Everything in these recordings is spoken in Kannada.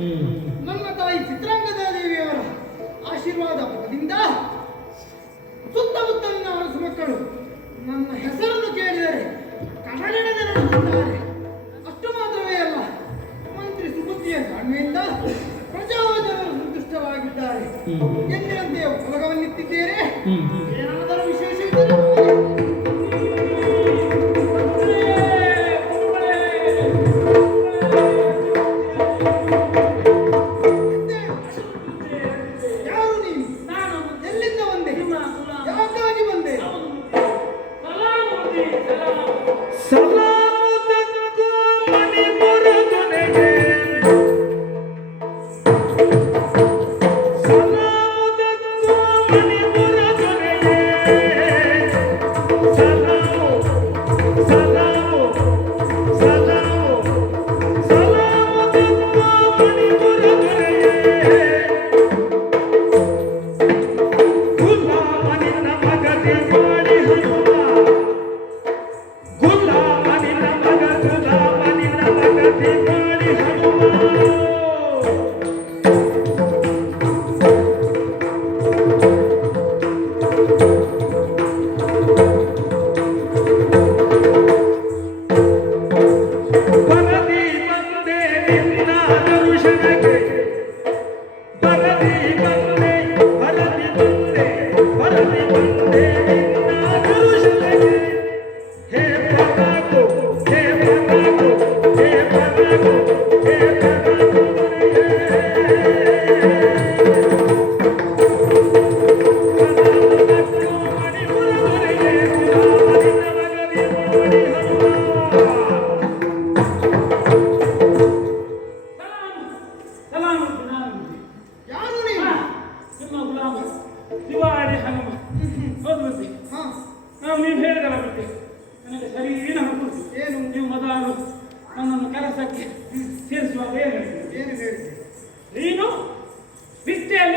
嗯。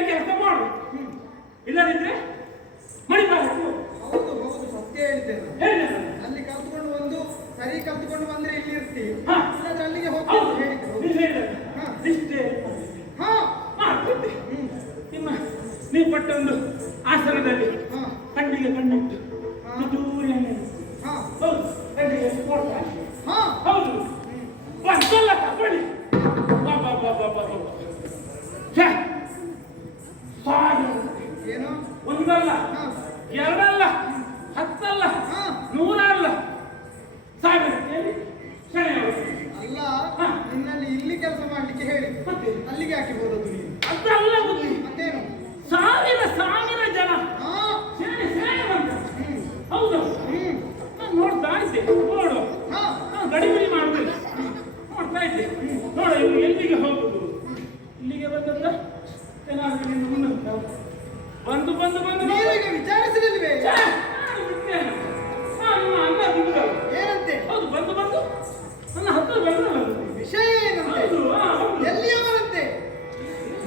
ಕೆಲಸ ಮಾಡು ಇಲ್ಲದಿದ್ರೆ ಮಣಿಪಾಲ ಹೌದು ಹೌದು ಸತ್ಯ ಹೇಳ್ತೇನೆ. ಅಲ್ಲಿ ಕಲ್ತ್ಕೊಂಡು ಒಂದು ಸರಿ ಕಲ್ತ್ಕೊಂಡು ಬಂದ್ರೆ ಇಲ್ಲಿ ಇರ್ತಿ ಇಲ್ಲಾದ್ರೆ ಅಲ್ಲಿಗೆ ಹೋಗ್ತೀನಿ ಇಷ್ಟೇ ಹಾ. ನಿಮ್ಮ ನೀವು ಪಟ್ಟ ಒಂದು ಆಸನದಲ್ಲಿ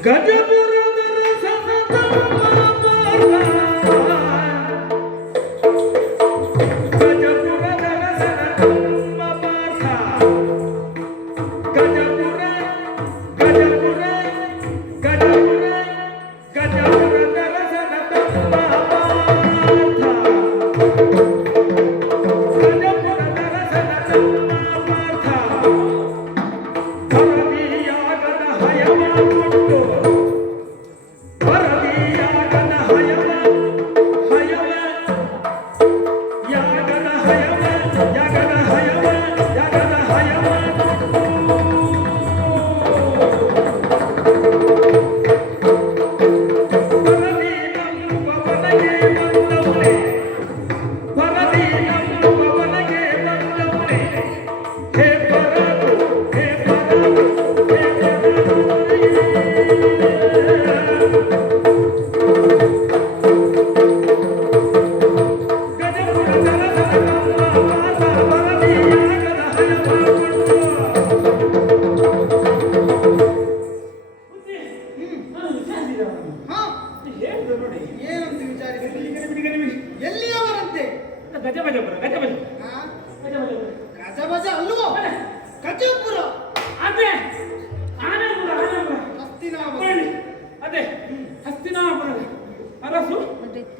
Cadê a minha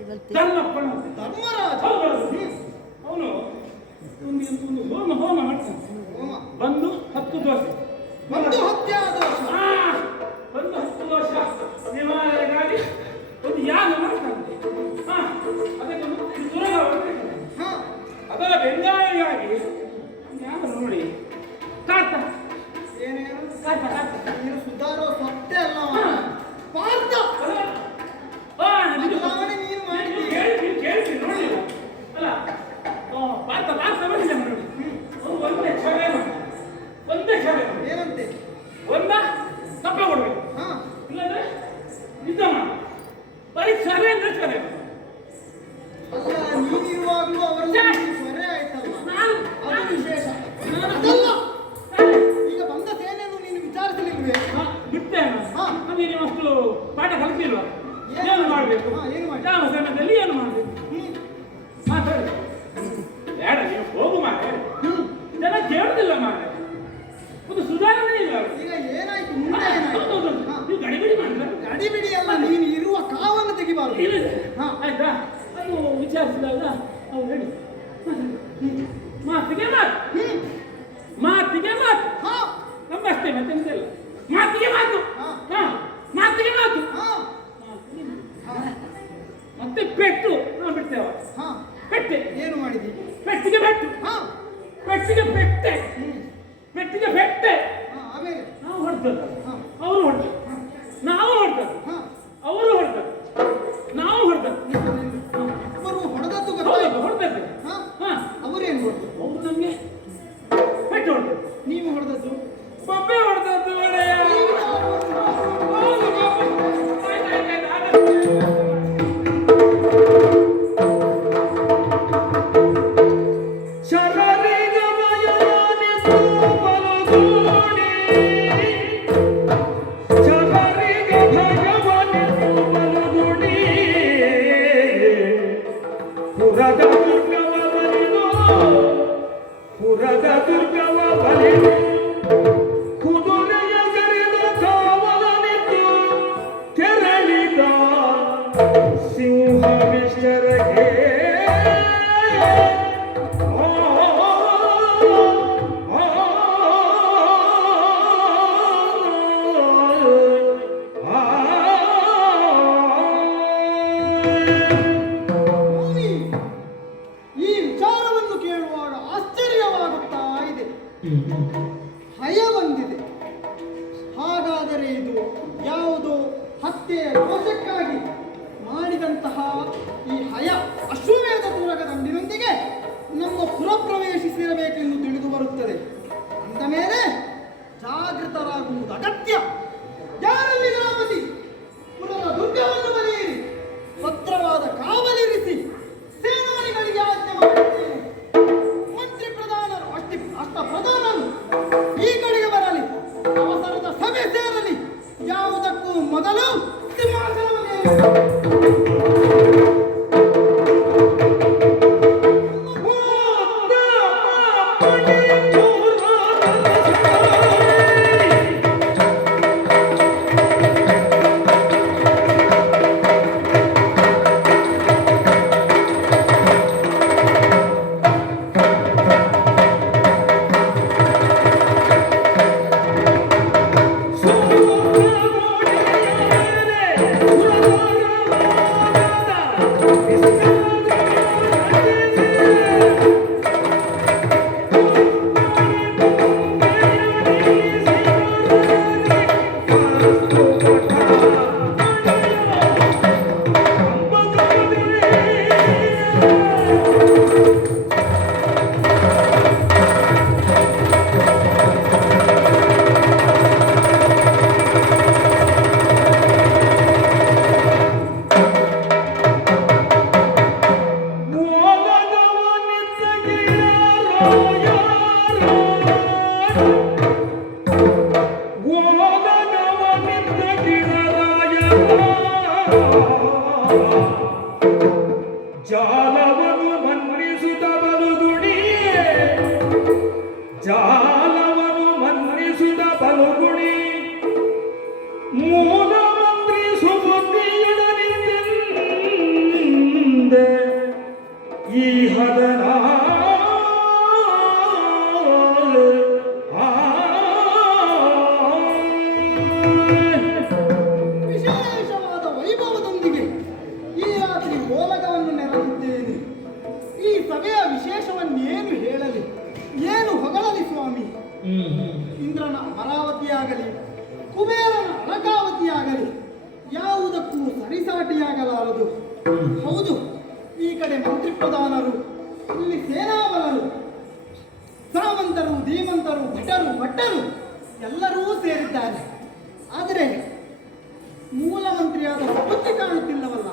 ಧರ್ಮಪ್ಪನ ಧರ್ಮರಾಜ. ಅವನು ಒಂದು ಒಂದು ಹೋಮ ಹೋಮ ಮಾಡ್ತಾನೆ. ಬಂದು ಹತ್ತು ದೋಷ. ಬಂದು ಹತ್ಯಾ ದೋಷ. ಬಂದು ಹತ್ತು ದೋಷ. ನಿವಾರಣೆಗಾಗಿ ಒಂದು ಯಾಗ ಮಾಡ್ತಾನೆ. ಹಾ ಅದಕ್ಕೆ. ಹಾ. ಅದರ ಬೆಂಗಾಯಿಗಾಗಿ ಯಾಗ ನೋಡಿ. ತಾತ ಏನೇನು? ತಾತ ತಾತ ನೀನು ಸುಧಾರೋ ಸತ್ಯ ಅಲ್ಲ. ಪಾರ್ಥ ಅಲ್ಲ, ಆ, ಇದು- ಬದಲಾವಣೆ ನೀನು ಮಾಡಿದ್ದೀಯ. ಇದು ಕೇಳ್ತೀನಿ, ಕೇಳ್ತೀನಿ, ನೋಡಿ ನೀವು. ಅಲ್ಲ, ಆ, ಪಾರ್ಥ ಪಾರ್ಥ ಬಂದಿದ್ದಾನೆ ನೋಡಿ. ಒಂದೇ ಕ್ಷಮೆ. ಒಂದೇ ಕ್ಷಮೆ ಏನಂತೆ? ಒಂದ ತಪ್ಪ ಕೊಡ್ಬೇಕು. ಹಾ. ಇಲ್ಲಾಂದ್ರೆ ನಿಜ ಮಾಡಿ. ಬರೀ ಸರಿ ಅಂದ್ರೆ ಅಲ್ಲ ನೀನಿರುವಾಗಲೂ ಅವರಲ್ಲಿ! ಸ್ವರೆ ಆಯ್ತಲ್ಲ ನಾನು ಅದು ವಿಶೇಷ. ನಾನು- ಅದಲ್ಲ. ನಾನು- ಈಗ ಬಂದ ಸೇನೆಯನ್ನು ನೀನು ವಿಚಾರಿಸಲಿಲ್ವೇ? ಬಿಟ್ಟೆ ನಾನು. ನೀವು ಅಷ್ಟು ಪಾಠ ಕಲಿಸಿಲ್ವಾ ಏನು? ಮಾಡ್ಬೇಕು? ಮಾಡಬೇಕು? ಏನು ವಿಚಾರಿಸಿದಾಗ ಅವ್ರು ಹೇಳಿ. ಮಾತಿಗೆ ಮಾತು. ಮಾತಿಗೆ ಮಾತು. ಹಾ. ನಮ್ಮಷ್ಟೇ ಮತ್ತೆಂತಿಲ್ಲ ಮಾತಿಗೆ ಮಾತು. ಹಾ. ಹಾ. ಮಾತಿಗೆ ಮಾತು. ಹಾ. ಮಾತಿಗೆ ಮಾತು. ಹಾ. ಮತ್ತೆ ಪೆಟ್ಟು ನಾವು ಬಿಡ್ತೇವ ಹಾ. ಪೆಟ್ಟೆ. ಏನು ಮಾಡಿದ್ವಿ ಪೆಟ್ಟಿಗೆ ಪೆಟ್ಟು. ಹಾ. ಪೆಟ್ಟಿಗೆ ಪೆಟ್ಟೆ. ಪೆಟ್ಟಿಗೆ ಪೆಟ್ಟೆ. ನಾವು ಹೊಡೆದದ್ದು ಹಾ. ಅವರು ಹೊಡೆದ ನಾವು ಹೊಡೆದದ್ದು ಬೊಬ್ಬೆ ಹೊಡೆದದ್ದು ಒಳ್ಳೆಯ ಪುರದ ದುರ್ಗವ Música ಜಾಲವನ್ನು ಮನ್ನಿಸುತ್ತ ಬಲುಗುಡಿ ಜಾಲವನ್ನು ಮನ್ನಿಸುತ್ತ ಬಲುಗುಡಿ ಮೂಲ ಈ ಇಂದ್ರನ ಅಮರಾವತಿಯಾಗಲಿ, ಕುಬೇರನ ಅಲಕಾವತಿಯಾಗಲಿ ಯಾವುದಕ್ಕೂ ಸರಿಸಾಟಿಯಾಗಲಾರದು. ಹೌದು, ಈ ಕಡೆ ಮಂತ್ರಿ ಪ್ರಧಾನರು ಇಲ್ಲಿ ಸೇನಾಬಲರು ಸಾಮಂತರು ಧೀಮಂತರು, ಭಟರು, ಭಟ್ಟರು ಎಲ್ಲರೂ ಸೇರಿದ್ದಾರೆ. ಆದರೆ ಮೂಲ ಮಂತ್ರಿಯಾದ ಬುದ್ಧಿ ಕಾಣುತ್ತಿಲ್ಲವಲ್ಲ.